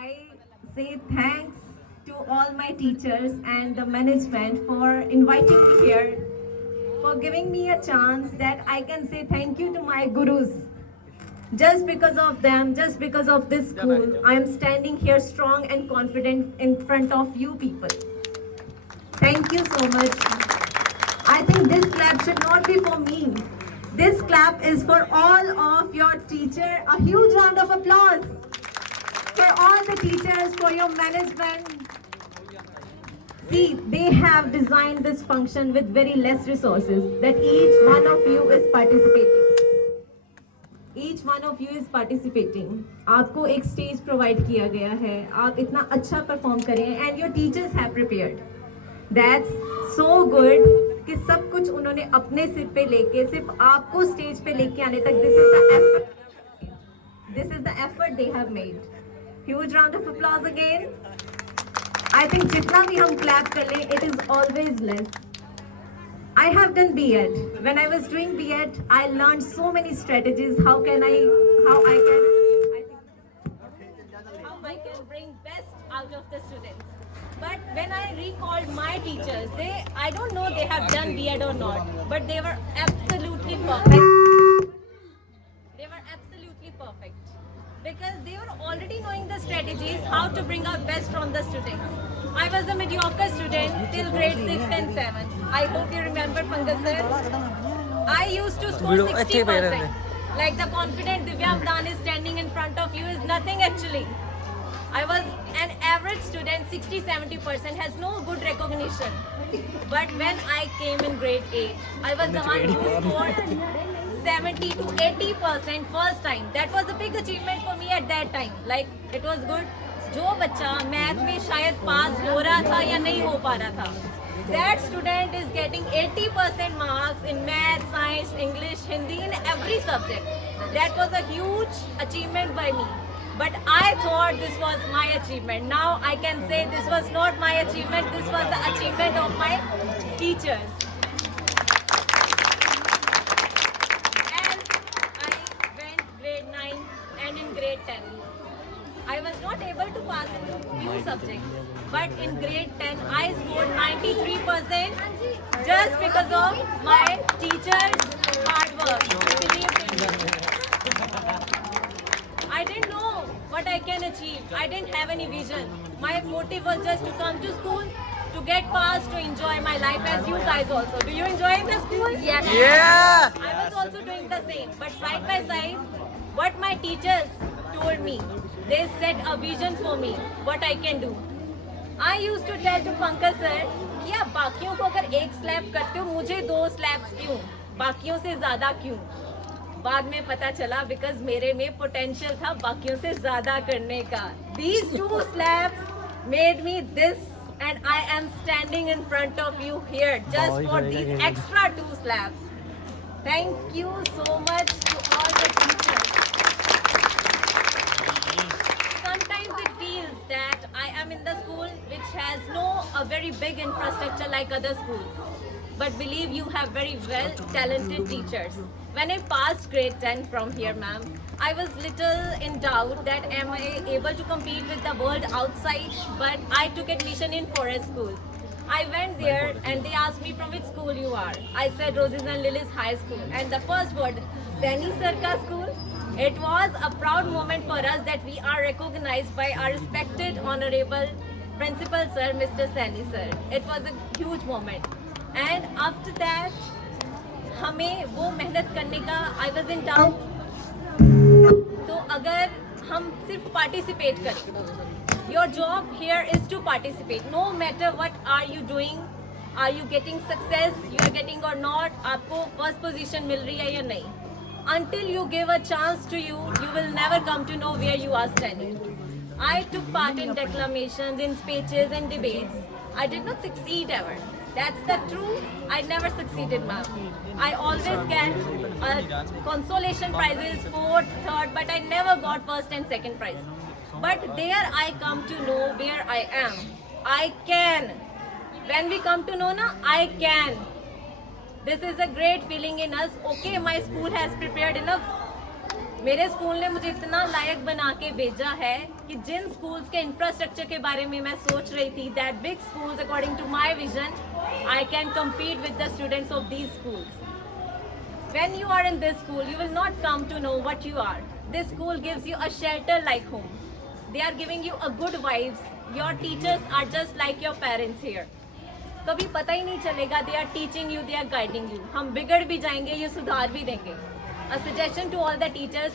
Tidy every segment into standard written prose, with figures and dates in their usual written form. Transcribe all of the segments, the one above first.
I say thanks to all my teachers and the management for inviting me here, for giving me a chance that I can say thank you to my gurus. Just because of them, just because of this school, I am standing here strong and confident in front of you people. Thank you so much. I think this clap should not be for me. This clap is for all of your teachers. A huge round of applause for all the teachers, for your management. See, they have designed this function with very less resources that each one of you is participating. Each one of you is participating. आपको एक stage provide किया गया है. आप इतना अच्छा perform करें and your teachers have prepared. That's so good कि सब कुछ उन्होंने अपने सिर पे लेके सिर्फ आपको स्टेज पे लेके आने तक this is the effort they have made. Huge round of applause again. I think जितना भी हम clap कर लें, it is always less. I have done B.Ed. When I was doing B.Ed, I learned so many strategies. How I can bring best out of the students. But when I recalled my teachers, I don't know they have done B.Ed or not, but they were absolutely perfect. They were absolutely perfect. Because they were already knowing the strategies, how to bring out best from the students. I was a mediocre student till grade 6 and 7. I hope you remember Pankaj sir. I used to score 60%. Like the confident Divya Amdan is standing in front of you is nothing actually. I was an average student, 60-70% has no good recognition. But when I came in grade 8, I was the one who scored 70 to 80% first time. That was a big achievement for me at that time. Like it was good. जो बच्चा math में शायद पास हो रहा था या नहीं हो पा रहा था, that student is getting 80% marks in math, science, English, Hindi, in every subject. That was a huge achievement by me. But I thought this was my achievement. Now I can say this was not my achievement. This was the achievement of my teachers. As I went grade 9 and in grade 10. I was not able to pass in few subjects, but in grade 10 I scored 93% just because of my teachers' hard work. Believe in me. I didn't know what I can achieve. I didn't have any vision. My motive was just to come to school, to get past, to enjoy my life as you guys also. Do you enjoy the school? Yes. Yeah. I was also doing the same, but side by side, what my teachers told me, they set a vision for me, what I can do. I used to tell to Pankaj sir कि आप बाकियों को अगर एक slab करते हो, मुझे 2 slabs क्यों, बाकियों से ज़्यादा क्यों? बाद में पता चला because मेरे में potential था बाकियों से ज़्यादा करने का. These 2 slabs made me this, and I am standing in front of you here just for these extra 2 slabs. Thank you so much to all the teachers. Sometimes it feels that I am in the school which has no a very big infrastructure like other schools. But believe you have very well talented teachers. When I passed grade 10 from here, ma'am, I was little in doubt that am I able to compete with the world outside, but I took admission in Forest School. I went there and they asked me from which school you are. I said Roses and Lilies High School, and the first word, Saini Sir ka school. It was a proud moment for us that we are recognized by our respected honorable principal sir, Mr. Saini sir. It was a huge moment. And after that, हमें वो मेहनत करने का I was in doubt. तो अगर हम सिर्फ participate करें, your job here is to participate. No matter what are you doing, are you getting success, you are getting or not, आपको first position मिल रही है या नहीं. Until you give a chance to you, you will never come to know where you are standing. I took part in declamations, in speeches and debates. I did not succeed ever. That's the truth. I never succeeded, ma'am. I always get consolation prizes, 4th, 3rd, but I never got 1st and 2nd prize. But there I come to know where I am. I can. When we come to know, na, I can. This is a great feeling in us. Okay, my school has prepared enough. मेरे school ने मुझे इतना लायक बना के भेजा है कि जिन schools के इंफ्रास्ट्रक्चर के बारे में मैं सोच रही थी, that big schools according to my vision, I can compete with the students of these schools. When you are in this school, you will not come to know what you are. This school gives you a shelter like home. They are giving you a good vibes. Your teachers are just like your parents here. कभी पता ही नहीं चलेगा, they are teaching you, they are guiding you. हम बिगड़ भी जाएंगे, ये सुधार भी देंगे. A suggestion to all the teachers,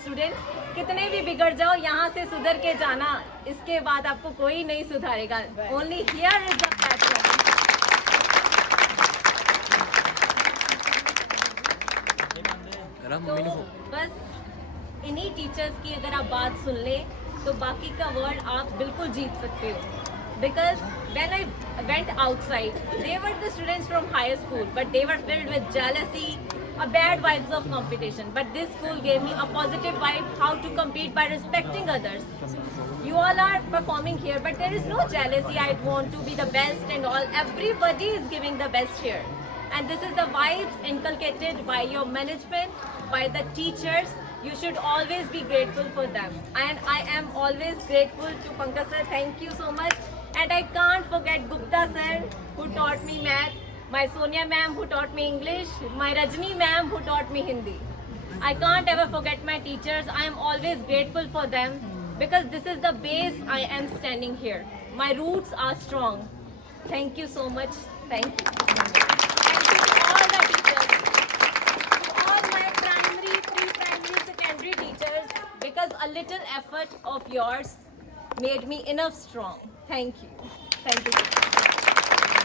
students, कितने भी बिगड़ जाओ, यहाँ से सुधर के जाना. इसके बाद आपको कोई नहीं सुधारेगा. Only here is the platform. तो बस इन्हीं टीचर्स की अगर आप बात सुन ले तो बाकी का वर्ल्ड आप बिल्कुल जीत सकते हो. Because when I went outside, they were the students from higher school, but they were filled with jealousy, a bad vibes of competition. But this school gave me a positive vibe, how to compete by respecting others. You all are performing here, but there is no jealousy. I want to be the best and all. Everybody is giving the best here. And this is the vibes inculcated by your management, by the teachers. You should always be grateful for them. And I am always grateful to Pankaj sir. Thank you so much. And I can't forget Gupta sir, who taught me math, my Sonia ma'am, who taught me English, my Rajni ma'am, who taught me Hindi. I can't ever forget my teachers. I am always grateful for them because this is the base I am standing here. My roots are strong. Thank you so much. Thank you. Thank you to all the teachers, to all my primary, pre-primary, secondary teachers, because a little effort of yours made me enough strong. Thank you. Thank you.